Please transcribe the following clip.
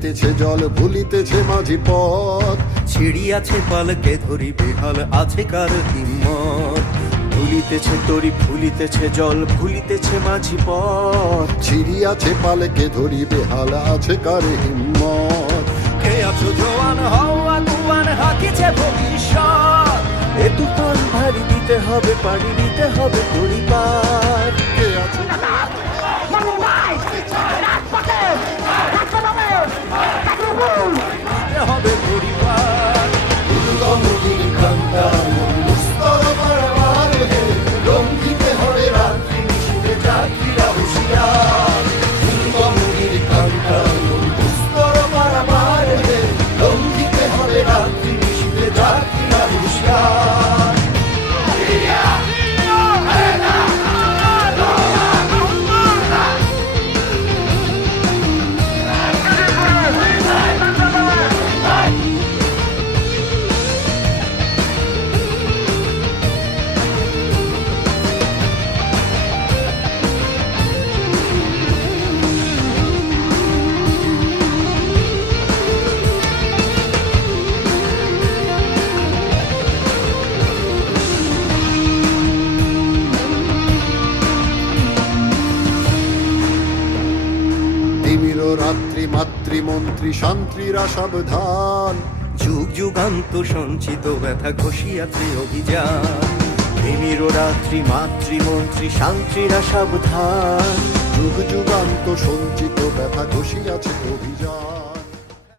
ভুলিতেছে জল, ভুলিতেছে মাঝি পথ। ছিড়িয়াছে পালকে ধরি, বেহাল আছে কার হিম্মত। ভুলিতেছে তরি, ভুলিতেছে জল, ভুলিতেছে মাঝি পথ। ছিড়িয়াছে পালকে ধরি, বেহাল আছে কার হিম্মত। কে আছো জোয়ান, হও আগুয়ান, হাকিছে ভবিষ্যৎ। এ তুফান ভারী দিতে হবে, পাড়ি দিতে হবে পরিবার। কে আছো দিতে হবে পরিবার। দুর্গমগির কান্তা মুস্তর পারাবার হে, লঙ্ঘিতে হবে রাত্রি নিশীথে যাত্রীরা হুঁশিয়ার। দুর্গমগির কান্তা মুস্তর পারাবার হে, লঙ্ঘিতে হবে রাত্রি নিশীথে যাত্রীরা হুঁশিয়ার। তিমির রাত্রি মাতৃমন্ত্রী শান্তিরা সাবধান। যুগ যুগান্ত সঞ্চিত ব্যথা ঘষিয়াছে অভিযান। তিমির রাত্রি মাতৃমন্ত্রী শান্তিরা সাবধান। যুগ যুগান্ত সঞ্চিত ব্যথা ঘষিয়াছে অভিযান।